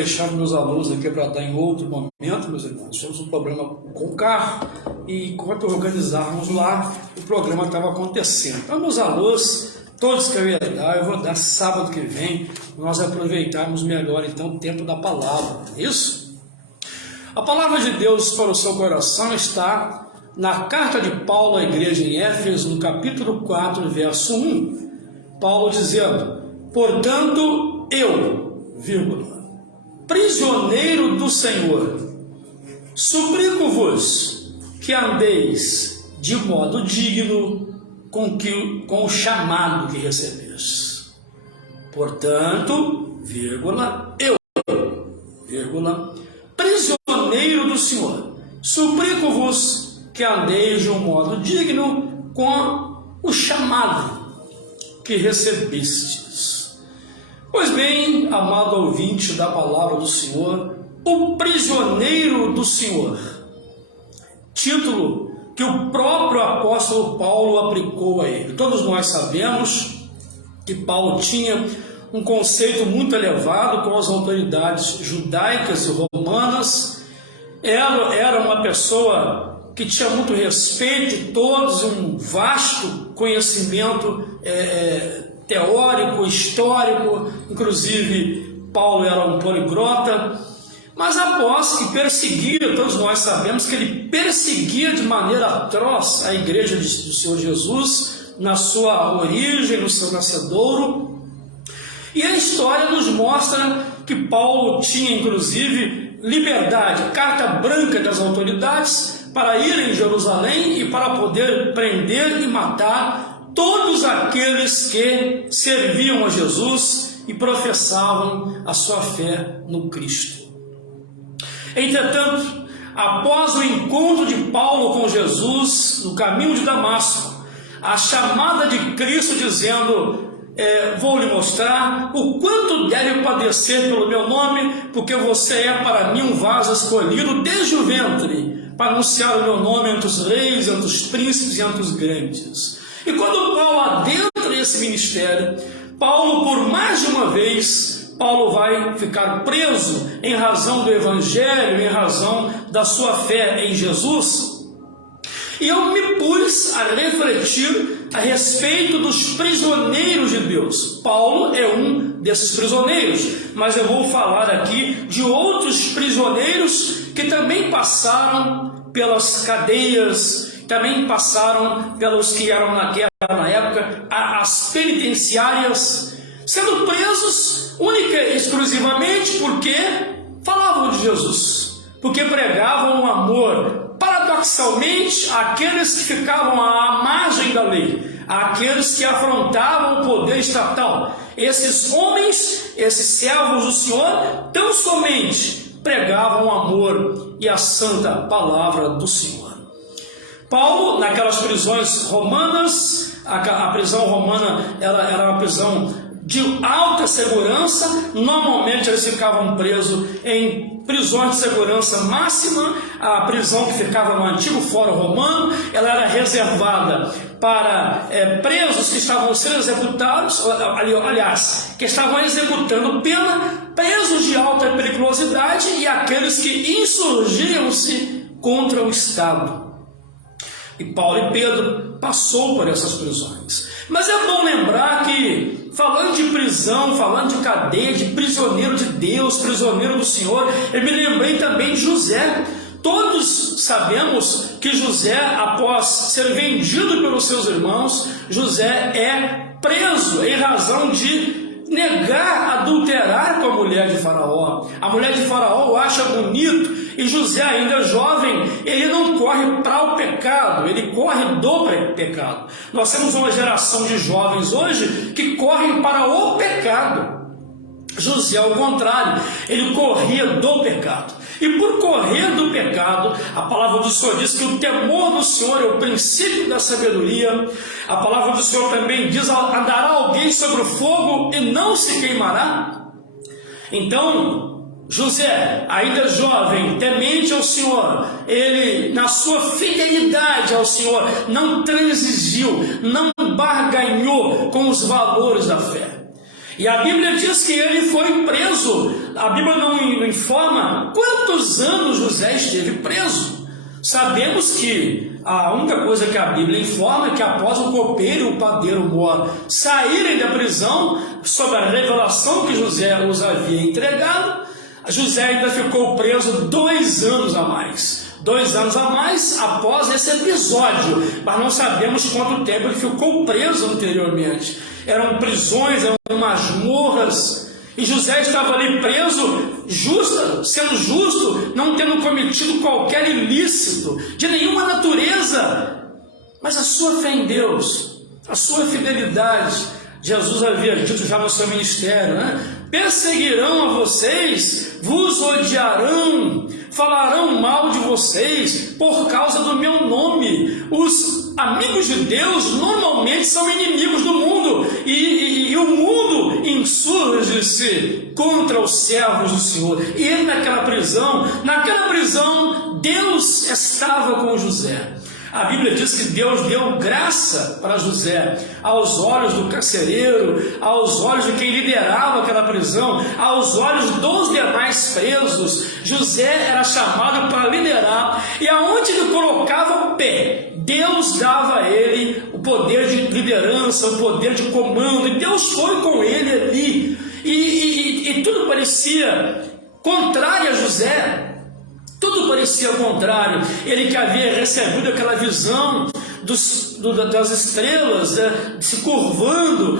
Deixar meus alunos aqui para dar em outro momento, meus irmãos. Tivemos um problema com o carro e enquanto organizarmos lá, o programa estava acontecendo. Então, meus alunos, todos que eu ia dar, eu vou dar sábado que vem, nós aproveitarmos melhor então o tempo da palavra, não é isso? A palavra de Deus para o seu coração está na carta de Paulo à igreja em Éfeso, no capítulo 4, verso 1. Paulo dizendo: portanto, eu, prisioneiro do Senhor, suplico-vos que andeis de modo digno com o chamado que recebestes. Portanto, eu, prisioneiro do Senhor, suplico-vos que andeis de um modo digno com o chamado que recebestes. Pois bem, amado ouvinte da palavra do Senhor, o prisioneiro do Senhor, título que o próprio apóstolo Paulo aplicou a ele. Todos nós sabemos que Paulo tinha um conceito muito elevado com as autoridades judaicas e romanas. Era uma pessoa que tinha muito respeito de todos, um vasto conhecimento teórico, histórico, inclusive Paulo era um poliglota, mas após que perseguia, todos nós sabemos que ele perseguia de maneira atroz a igreja do Senhor Jesus, na sua origem, no seu nascedouro, e a história nos mostra que Paulo tinha inclusive liberdade, carta branca das autoridades para ir em Jerusalém e para poder prender e matar todos aqueles que serviam a Jesus e professavam a sua fé no Cristo. Entretanto, após o encontro de Paulo com Jesus no caminho de Damasco, a chamada de Cristo dizendo: vou lhe mostrar o quanto deve padecer pelo meu nome, porque você é para mim um vaso escolhido desde o ventre, para anunciar o meu nome entre os reis, entre os príncipes e entre os grandes. E quando Paulo adentra esse ministério, Paulo, por mais de uma vez, Paulo vai ficar preso em razão do Evangelho, em razão da sua fé em Jesus. E eu me pus a refletir a respeito dos prisioneiros de Deus. Paulo é um desses prisioneiros, mas eu vou falar aqui de outros prisioneiros que também passaram pelas cadeias, também passaram pelos que eram na época as penitenciárias, sendo presos única e exclusivamente porque falavam de Jesus, porque pregavam o amor, paradoxalmente, àqueles que ficavam à margem da lei, àqueles que afrontavam o poder estatal. Esses homens, esses servos do Senhor, tão somente pregavam o amor e a santa palavra do Senhor. Paulo, naquelas prisões romanas, a prisão romana era uma prisão de alta segurança. Normalmente eles ficavam presos em prisões de segurança máxima. A prisão que ficava no antigo Fórum Romano, ela era reservada para presos que estavam sendo executados, aliás, que estavam executando pena, presos de alta periculosidade e aqueles que insurgiam-se contra o Estado. E Paulo e Pedro passou por essas prisões. Mas é bom lembrar que, falando de prisão, falando de cadeia, de prisioneiro de Deus, prisioneiro do Senhor, eu me lembrei também de José. Todos sabemos que José, após ser vendido pelos seus irmãos, José é preso em razão de negar adulterar com a mulher de Faraó. A mulher de Faraó o acha bonito e José, ainda jovem, ele não corre para o pecado, ele corre do pecado. Nós temos uma geração de jovens hoje que correm para o pecado. José, ao contrário, ele corria do pecado. E por correr do pecado, a palavra do Senhor diz que o temor do Senhor é o princípio da sabedoria. A palavra do Senhor também diz: andará alguém sobre o fogo e não se queimará? Então, José, ainda jovem, temente ao Senhor, ele, na sua fidelidade ao Senhor, não transigiu, não barganhou com os valores da fé. E a Bíblia diz que ele foi preso a Bíblia não informa quantos anos José esteve preso. Sabemos que a única coisa que a Bíblia informa é que após o copeiro e o padeiro Mor saírem da prisão, sob a revelação que José os havia entregado, José ainda ficou preso 2 anos a mais. 2 anos a mais após esse episódio, mas não sabemos quanto tempo ele ficou preso anteriormente. Eram prisões, eram masmorras, e José estava ali preso, sendo justo, não tendo cometido qualquer ilícito de nenhuma natureza, mas a sua fé em Deus, a sua fidelidade. Jesus havia dito já no seu ministério, né? Perseguirão a vocês, vos odiarão, falarão mal de vocês por causa do meu nome. Os amigos de Deus normalmente são inimigos do mundo, e o mundo insurge-se contra os servos do Senhor. E ele naquela prisão, Deus estava com José. A Bíblia diz que Deus deu graça para José, aos olhos do carcereiro, aos olhos de quem liderava aquela prisão, aos olhos dos demais presos. José era chamado para liderar, e aonde ele colocava o pé, Deus dava a ele o poder de liderança, o poder de comando, e Deus foi com ele ali, e tudo parecia contrário a José. Tudo parecia ao contrário. Ele que havia recebido aquela visão das estrelas se curvando,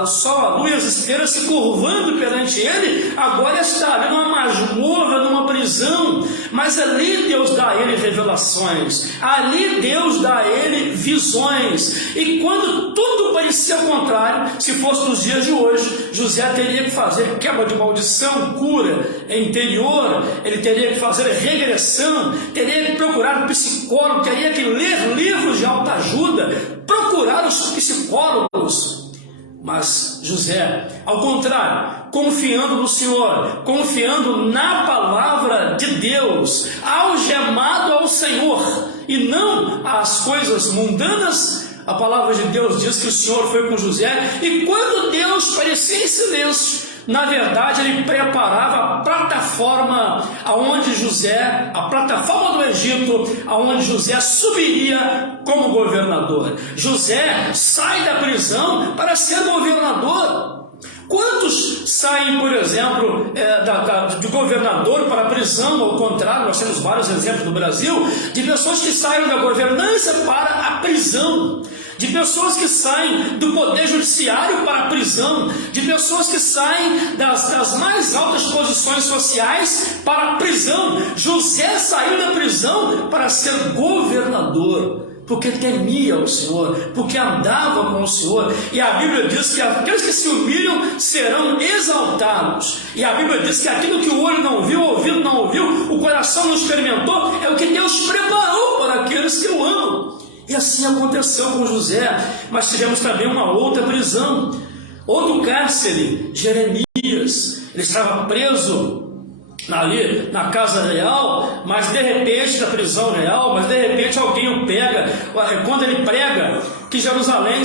o sol, a lua e as estrelas se curvando perante ele, agora está ali numa masmorra, numa prisão, mas ali Deus dá a ele revelações, ali Deus dá a ele visões, e quando tudo parecia ao contrário, se fosse nos dias de hoje, José teria que fazer quebra de maldição, cura interior, ele teria que fazer regressão, teria que procurar um psicólogo, teria que ler livros de autoajuda, procurar os psicólogos. Mas José, ao contrário, confiando no Senhor, confiando na palavra de Deus, algemado ao Senhor e não às coisas mundanas, a palavra de Deus diz que o Senhor foi com José, e quando Deus parecia em silêncio, na verdade ele preparava a plataforma a plataforma do Egito, aonde José subiria como governador. José sai da prisão para ser governador. Quantos saem, por exemplo, de governador para a prisão? Ao contrário, nós temos vários exemplos no Brasil de pessoas que saíram da governança para a prisão, de pessoas que saem do poder judiciário para a prisão, de pessoas que saem das mais altas posições sociais para a prisão. José saiu da prisão para ser governador, porque temia o Senhor, porque andava com o Senhor. E a Bíblia diz que aqueles que se humilham serão exaltados. E a Bíblia diz que aquilo que o olho não viu, o ouvido não ouviu, o coração não experimentou, é o que Deus preparou para aqueles que o amam. E assim aconteceu com José. Mas tivemos também uma outra prisão, outro cárcere, Jeremias. Ele estava preso ali na casa real, mas de repente, da prisão real, mas de repente alguém o pega, quando ele prega que Jerusalém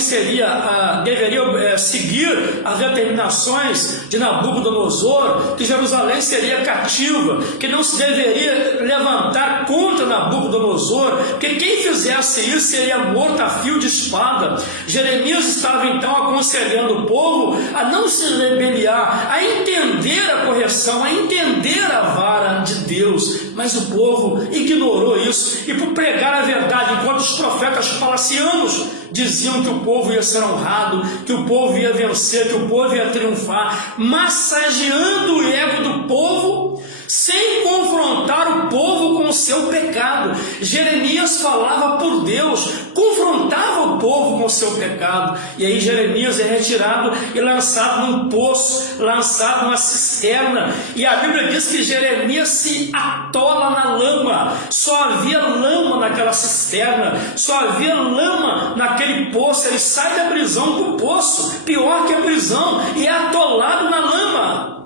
deveria seguir as determinações de Nabucodonosor, que Jerusalém seria cativa, que não se deveria levantar contra Nabucodonosor, que quem fizesse isso seria morto a fio de espada. Jeremias estava então aconselhando o povo a não se rebeliar, a entender a correção, a entender a vara de Deus, mas o povo ignorou isso, e por pregar a verdade, enquanto os profetas palacianos diziam que o povo ia ser honrado, que o povo ia vencer, que o povo ia triunfar, massageando o ego do povo, sem confrontar o povo com o seu pecado. Jeremias falava por Deus, confrontava o povo com o seu pecado, e aí Jeremias é retirado e lançado num poço, lançado numa cisterna, e a Bíblia diz que Jeremias se atola na lama. Só havia lama naquela cisterna, só havia lama naquele poço. Ele sai da prisão para o poço, pior que a prisão, e é atolado na lama.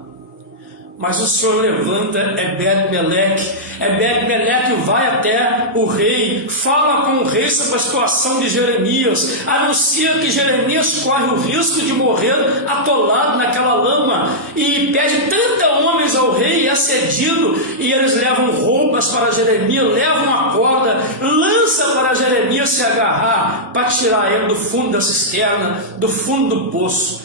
Mas o Senhor levanta Ebed-Meleque. Ebed-Meleque vai até o rei, fala com o rei sobre a situação de Jeremias, anuncia que Jeremias corre o risco de morrer atolado naquela lama, e pede 30 homens ao rei, é cedido, e eles levam roupas para Jeremias, levam a corda, lança para Jeremias se agarrar, para tirar ele do fundo da cisterna, do fundo do poço,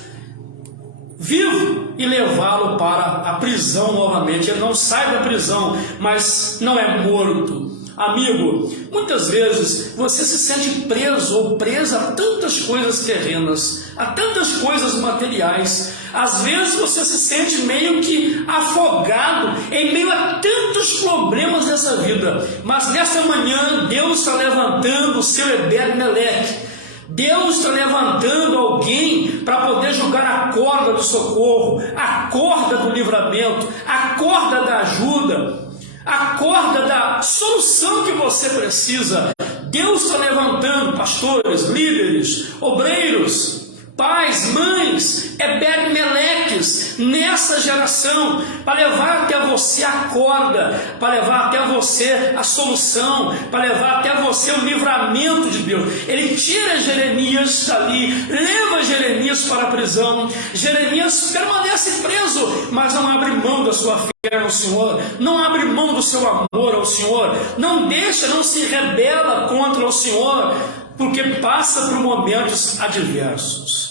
vivo, e levá-lo para a prisão novamente. Ele não sai da prisão, mas não é morto. Amigo, muitas vezes você se sente preso ou presa a tantas coisas terrenas, a tantas coisas materiais. Às vezes você se sente meio que afogado em meio a tantos problemas dessa vida. Mas nessa manhã Deus está levantando o seu Ebed-Meleque. Deus está levantando alguém para poder jogar a corda do socorro, a corda do livramento, a corda da ajuda, a corda da solução que você precisa. Deus está levantando pastores, líderes, obreiros, pais, mães, Ebed-Meleques nessa geração, para levar até você a corda, para levar até você a solução, para levar até você o livramento de Deus. Ele tira Jeremias dali, leva Jeremias para a prisão. Jeremias permanece preso, mas não abre mão da sua fé ao Senhor, não abre mão do seu amor ao Senhor, não se rebela contra o Senhor, porque passa por momentos adversos.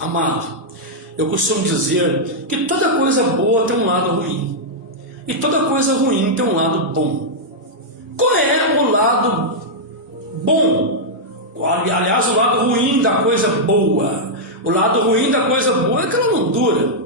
Amado, eu costumo dizer que toda coisa boa tem um lado ruim, e toda coisa ruim tem um lado bom. Qual é o lado bom? Aliás, o lado ruim da coisa boa. O lado ruim da coisa boa é que ela não dura.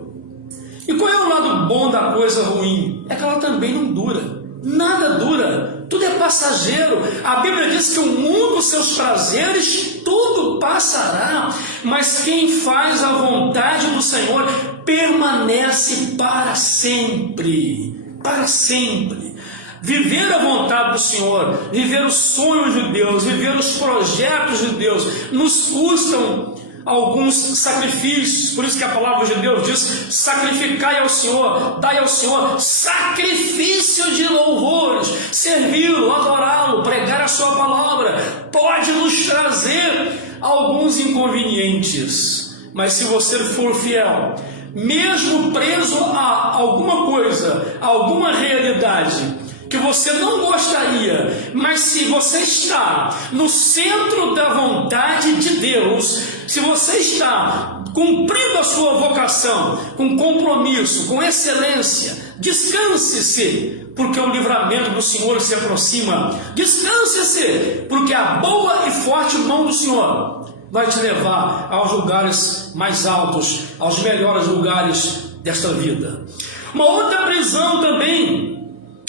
E qual é o lado bom da coisa ruim? É que ela também não dura. Nada dura, tudo é passageiro. A Bíblia diz que o mundo, seus prazeres, tudo passará, mas quem faz a vontade do Senhor permanece para sempre, para sempre. Viver a vontade do Senhor, viver os sonhos de Deus, viver os projetos de Deus, nos custam alguns sacrifícios. Por isso que a palavra de Deus diz: sacrificai ao Senhor, dai ao Senhor sacrifício de louvores. Servi-lo, adorá-lo, pregar a sua palavra pode nos trazer alguns inconvenientes, mas se você for fiel, mesmo preso a alguma coisa, a alguma realidade que você não gostaria, mas se você está no centro da vontade de Deus, se você está cumprindo a sua vocação com compromisso, com excelência, descanse-se, porque o livramento do Senhor se aproxima. Descanse-se, porque a boa e forte mão do Senhor vai te levar aos lugares mais altos, aos melhores lugares desta vida. Uma outra prisão também,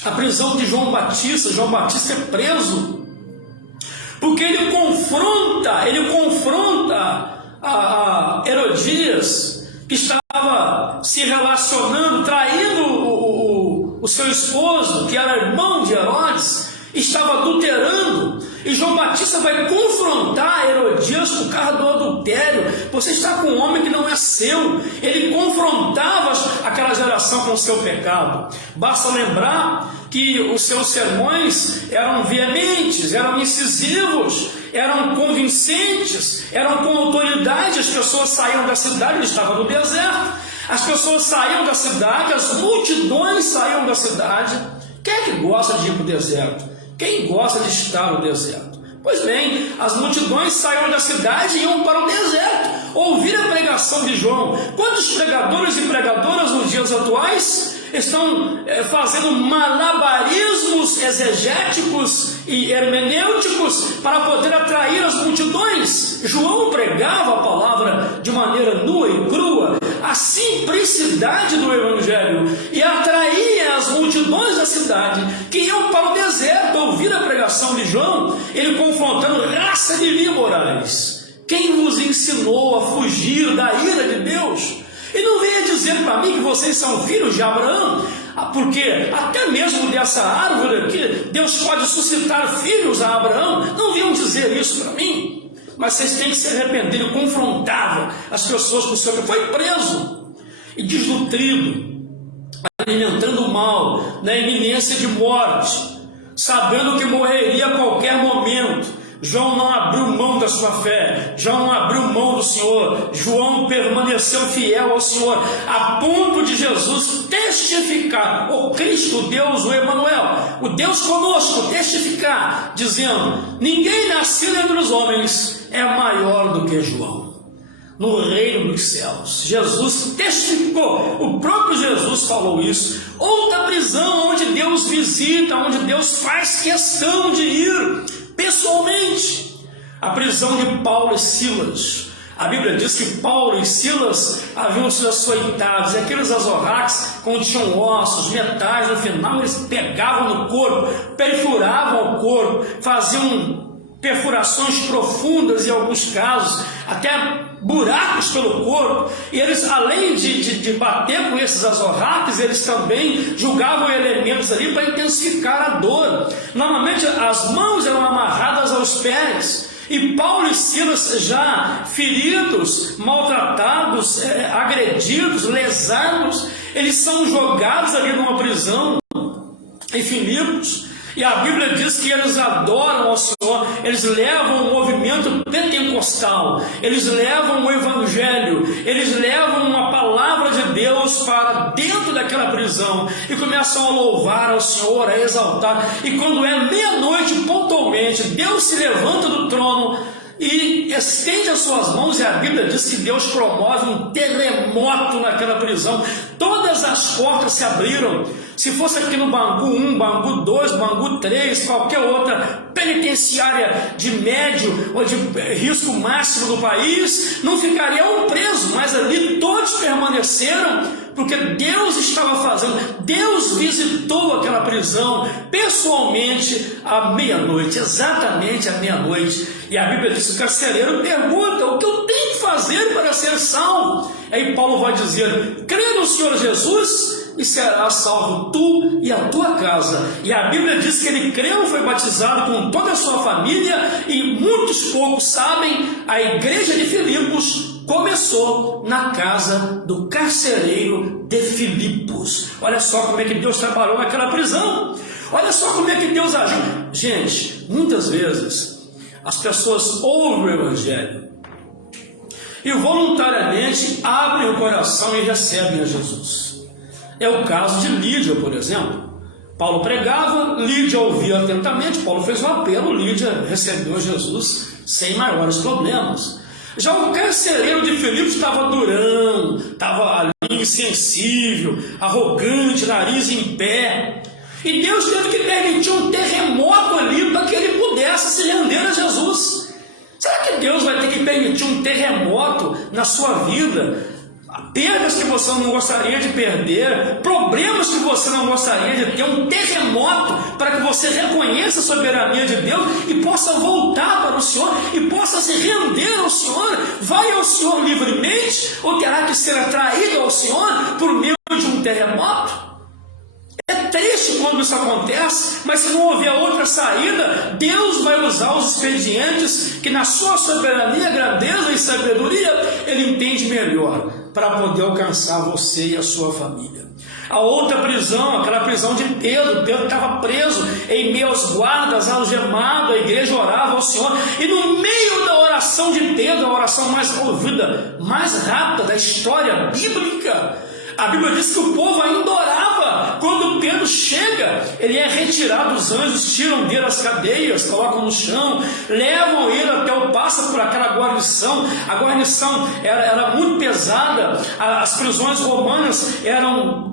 a prisão de João Batista. João Batista é preso porque ele confronta a Herodias, que estava se relacionando, traindo o seu esposo, que era irmão de Herodes, estava adulterando. E João Batista vai confrontar Herodias por causa do adultério. Você está com um homem que não é seu. Ele confrontava aquela geração com o seu pecado. Basta lembrar que os seus sermões eram veementes, eram incisivos, eram convincentes, eram com autoridade. As pessoas saíam da cidade, ele estava no deserto. As pessoas saíam da cidade, as multidões saíam da cidade. Quem é que gosta de ir para o deserto? Quem gosta de estar no deserto? Pois bem, as multidões saíram da cidade e iam para o deserto ouvir a pregação de João. Quantos pregadores e pregadoras nos dias atuais estão fazendo malabarismos exegéticos e hermenêuticos para poder atrair as multidões? João pregava a palavra de maneira nua e crua, a simplicidade do Evangelho, e atraía as multidões da cidade que iam para o deserto ouvir a pregação de João, ele confrontando: raça de víboras, quem vos ensinou a fugir da ira de Deus? E não venha dizer para mim que vocês são filhos de Abraão, porque até mesmo dessa árvore aqui, Deus pode suscitar filhos a Abraão. Não venham dizer isso para mim. Mas vocês têm que se arrepender. Ele confrontava as pessoas com o seu. Foi preso e desnutrido. experimentando o mal, na iminência de morte, sabendo que morreria a qualquer momento. João não abriu mão da sua fé, João não abriu mão do Senhor, João permaneceu fiel ao Senhor, a ponto de Jesus testificar, o Cristo, Deus, o Emanuel, o Deus conosco, testificar, dizendo: ninguém nascido entre os homens é maior do que João no reino dos céus. Jesus testificou, o próprio Jesus falou isso. Outra prisão onde Deus visita, onde Deus faz questão de ir pessoalmente, a prisão de Paulo e Silas. A Bíblia diz que Paulo e Silas haviam sido açoitados, e aqueles azorraques continham ossos, metais, no final eles pegavam no corpo, perfuravam o corpo, faziam perfurações profundas em alguns casos, até buracos pelo corpo, e eles, além de bater com esses azorraques, eles também julgavam elementos ali para intensificar a dor. Normalmente as mãos eram amarradas aos pés, e Paulo e Silas, já feridos, maltratados, agredidos, lesados, eles são jogados ali numa prisão em Filipos. E a Bíblia diz que eles adoram ao Senhor, eles levam o movimento pentecostal, eles levam o Evangelho, eles levam uma palavra de Deus para dentro daquela prisão e começam a louvar ao Senhor, a exaltar. E quando é meia-noite, pontualmente, Deus se levanta do trono e estende as suas mãos, e a Bíblia diz que Deus promove um terremoto naquela prisão. Todas as portas se abriram. Se fosse aqui no Bangu 1, Bangu 2, Bangu 3, qualquer outra penitenciária de médio ou de risco máximo do país, não ficaria um preso, mas ali todos permaneceram, porque Deus estava fazendo. Deus visitou aquela prisão pessoalmente à meia-noite, exatamente à meia-noite. E a Bíblia diz que o carcereiro pergunta: o que eu tenho que fazer para ser salvo? Aí Paulo vai dizer: crê no Senhor Jesus e serás salvo tu e a tua casa. E a Bíblia diz que ele creu, foi batizado com toda a sua família, e muitos poucos sabem, a igreja de Filipos começou na casa do carcereiro de Filipos. Olha só como é que Deus trabalhou naquela prisão, olha só como é que Deus agiu. Gente, muitas vezes as pessoas ouvem o Evangelho e voluntariamente abrem o coração e recebem a Jesus. É o caso de Lídia, por exemplo. Paulo pregava, Lídia ouvia atentamente, Paulo fez um apelo, Lídia recebeu Jesus sem maiores problemas. Já o carcereiro de Filipos estava durão, estava ali insensível, arrogante, nariz em pé. E Deus teve que permitir um terremoto ali para que ele pudesse se render a Jesus. Será que Deus vai ter que permitir um terremoto na sua vida? Perdas que você não gostaria de perder, problemas que você não gostaria de ter, um terremoto para que você reconheça a soberania de Deus e possa voltar para o Senhor e possa se render ao Senhor. Vai ao Senhor livremente ou terá que ser atraído ao Senhor por meio de um terremoto? É triste quando isso acontece, mas se não houver outra saída, Deus vai usar os expedientes que, na sua soberania, grandeza e sabedoria, Ele entende melhor para poder alcançar você e a sua família. A outra prisão, aquela prisão de Pedro. Pedro estava preso em meio aos guardas, algemado, a igreja orava ao Senhor, e no meio da oração de Pedro, a oração mais ouvida, mais rápida da história bíblica, a Bíblia diz que o povo ainda orava. Quando Pedro chega, ele é retirado, os anjos tiram dele as cadeias, colocam no chão, levam ele até o, passa por aquela guarnição. A guarnição era muito pesada, as prisões romanas eram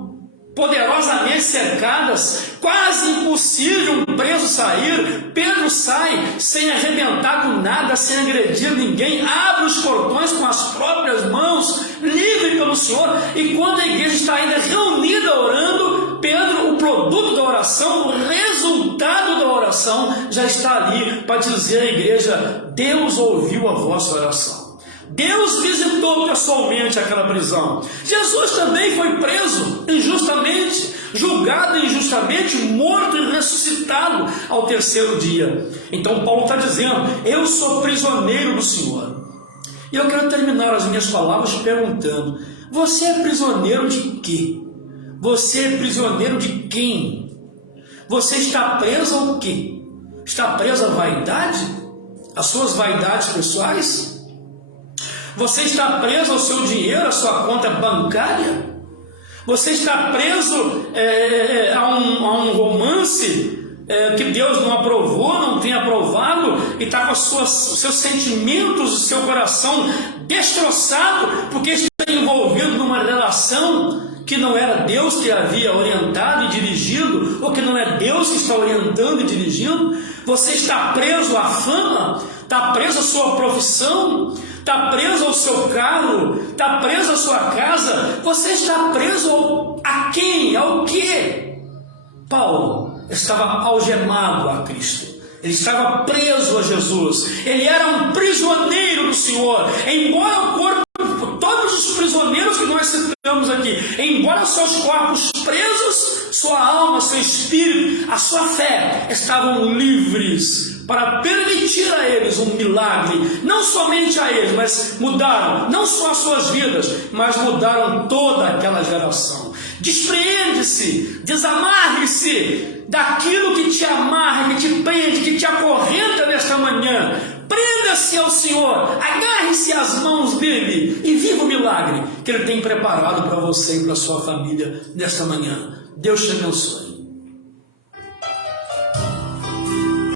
poderosamente cercadas, quase impossível um preso sair. Pedro sai sem arrebentar com nada, sem agredir ninguém, abre os portões com as próprias mãos, livre pelo Senhor. E quando a igreja está ainda reunida orando, Pedro, o produto da oração, o resultado da oração, já está ali para dizer à igreja: Deus ouviu a vossa oração. Deus visitou pessoalmente aquela prisão. Jesus também foi preso injustamente, julgado injustamente, morto e ressuscitado ao terceiro dia. Então Paulo está dizendo: eu sou prisioneiro do Senhor. E eu quero terminar as minhas palavras perguntando: você é prisioneiro de quê? você é prisioneiro de quem? Você está preso ao quê? Está preso à vaidade? Às suas vaidades pessoais? Você está preso ao seu dinheiro, à sua conta bancária? Você está preso a um romance que Deus não aprovou, não tem aprovado, e está com os seus sentimentos, o seu coração destroçado, porque está envolvido numa relação que não era Deus que havia orientado e dirigido, ou que não é Deus que está orientando e dirigindo? Você está preso à fama? Está preso à sua profissão? Está preso ao seu carro? Está preso à sua casa? Você está preso a quem? Ao quê? Paulo estava algemado a Cristo. Ele estava preso a Jesus. Ele era um prisioneiro do Senhor. Embora o corpo, todos os prisioneiros que nós citamos aqui, embora seus corpos presos, sua alma, seu espírito, a sua fé estavam livres para permitir a eles um milagre. Não somente a eles, mas mudaram não só as suas vidas, mas mudaram toda aquela geração. Despreende-se, desamarre-se daquilo que te amarra, que te prende, que te acorrenta nesta manhã. Prenda-se ao Senhor, agarre-se às mãos dele e viva o milagre que ele tem preparado para você e para a sua família nesta manhã. Deus te abençoe.